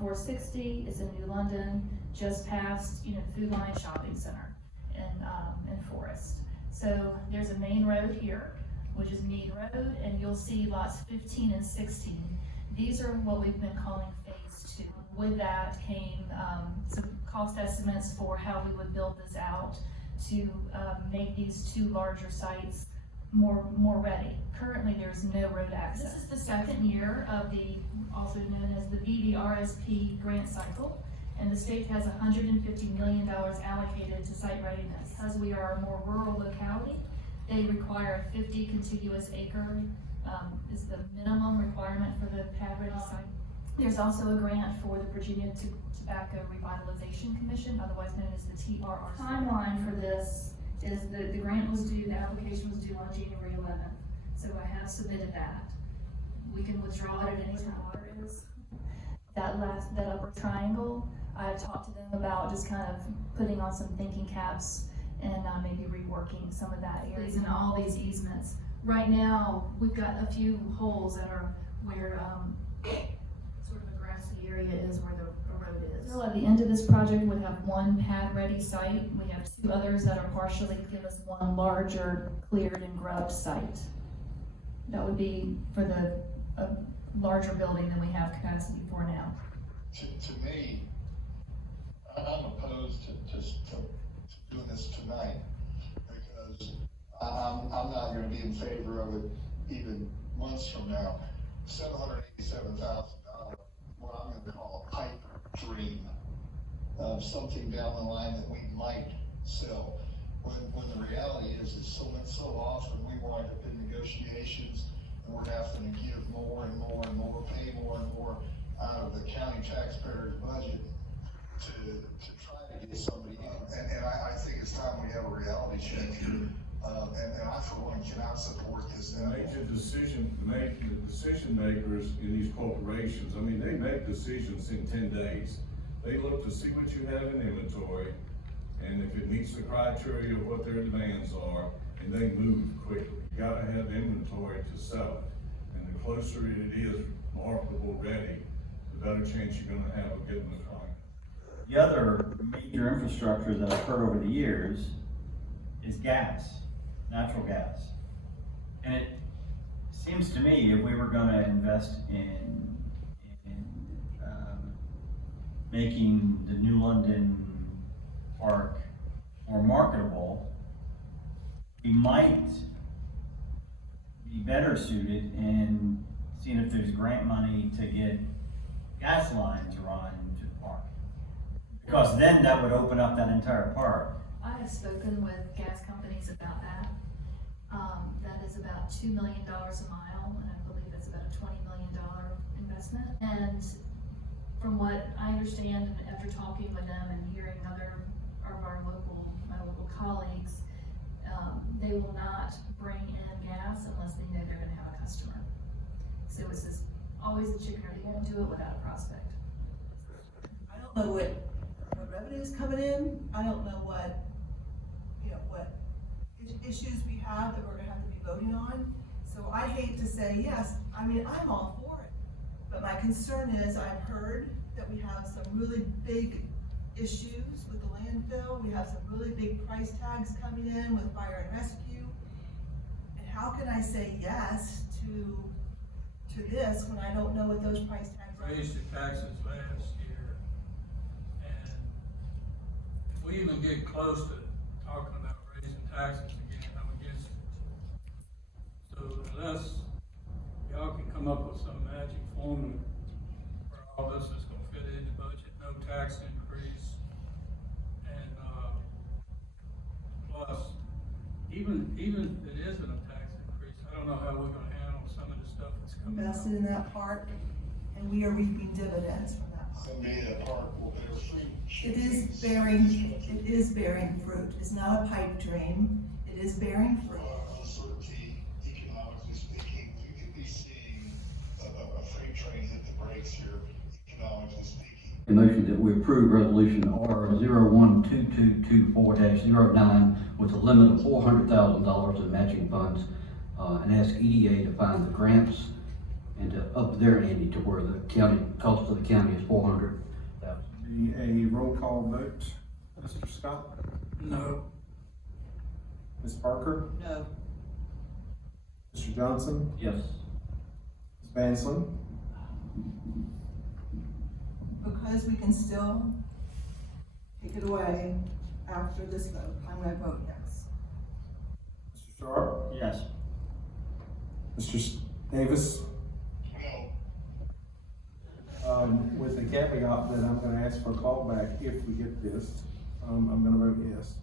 Route 460 is in New London, just past, Food Line Shopping Center in Forest. So there's a main road here, which is Mead Road, and you'll see lots 15 and 16. These are what we've been calling phase 2. With that came some cost estimates for how we would build this out to make these two larger sites more ready. Currently, there's no road access. This is the second year of the, also known as the VDRSP grant cycle, and the state has $150 million allocated to site readiness. Because we are a more rural locality, they require a 50 contiguous acre is the minimum requirement for the pad ready site. There's also a grant for the Virginia Tobacco Revitalization Commission, otherwise known as the TRR. Timeline for this is the grant was due, the application was due on January 11th. So I have submitted that. We can withdraw it at any time. Water is that upper triangle. I talked to them about just kind of putting on some thinking caps and maybe reworking some of that areas and all these easements. Right now, we've got a few holes that are where sort of a grassy area is where the road is. So at the end of this project, we have one pad ready site. We have two others that are partially give us one larger cleared and grubbed site. That would be for a larger building than we have capacity for now. To me, I'm opposed to doing this tonight because I'm not going to be in favor of it even months from now. $787,000, what I'm going to call a pipe dream of something down the line that we might sell. When the reality is so often we wind up in negotiations and we're having to give more and more and more, pay more and more out of the county taxpayer's budget to try to get somebody in. And I think it's time we have a reality check here. And I, for one, cannot support this. The decision makers in these corporations, I mean, they make decisions in 10 days. They look to see what you have in inventory, and if it meets the criteria of what their demands are, and they move quickly. You gotta have inventory to sell it. And the closer it is marketable ready, the better chance you're gonna have of getting the client. The other major infrastructure that I've heard over the years is gas, natural gas. And it seems to me if we were gonna invest in making the New London Park more marketable, we might be better suited in seeing if there's grant money to get gas lines run to the park. Because then that would open up that entire park. I have spoken with gas companies about that. That is about $2 million a mile, and I believe that's about a $20 million investment. And from what I understand, and after talking with them and hearing other of my local colleagues, they will not bring in gas unless they know they're going to have a customer. So it's just always a chicken or egg. They won't do it without a prospect. I don't know what revenue is coming in. I don't know what issues we have that we're going to have to be voting on. So I hate to say yes. I mean, I'm all for it. But my concern is I've heard that we have some really big issues with the landfill. We have some really big price tags coming in with fire and rescue. And how can I say yes to this when I don't know what those price tags are? Raised the taxes last year, and if we even get close to talking about raising taxes again, I'm against it. So unless y'all can come up with some magic formula where all this is gonna fit in the budget, no tax increase, and plus, even if it isn't a tax increase, I don't know how we're gonna handle some of the stuff that's coming out. Invested in that park, and we are reaping dividends from that park. Someday that park will bear fruit. It is bearing fruit. It's not a pipe dream. It is bearing fruit. Uncertainty, economically speaking, we could be seeing a freight train hit the brakes here, economically speaking. A motion that we approve resolution R 012224-09 with a limit of $400,000 in matching funds, and ask EDA to find the grants and to up their ante to where the county, cost of the county is $400,000. Be a roll call vote. Mr. Scott? No. Ms. Parker? No. Mr. Johnson? Yes. Ms. Bansley? Because we can still take it away after this vote, I'm gonna vote yes. Mr. Sharp? Yes. Mr. Davis? No. With the caveat that I'm gonna ask for a callback if we get this, I'm gonna vote yes.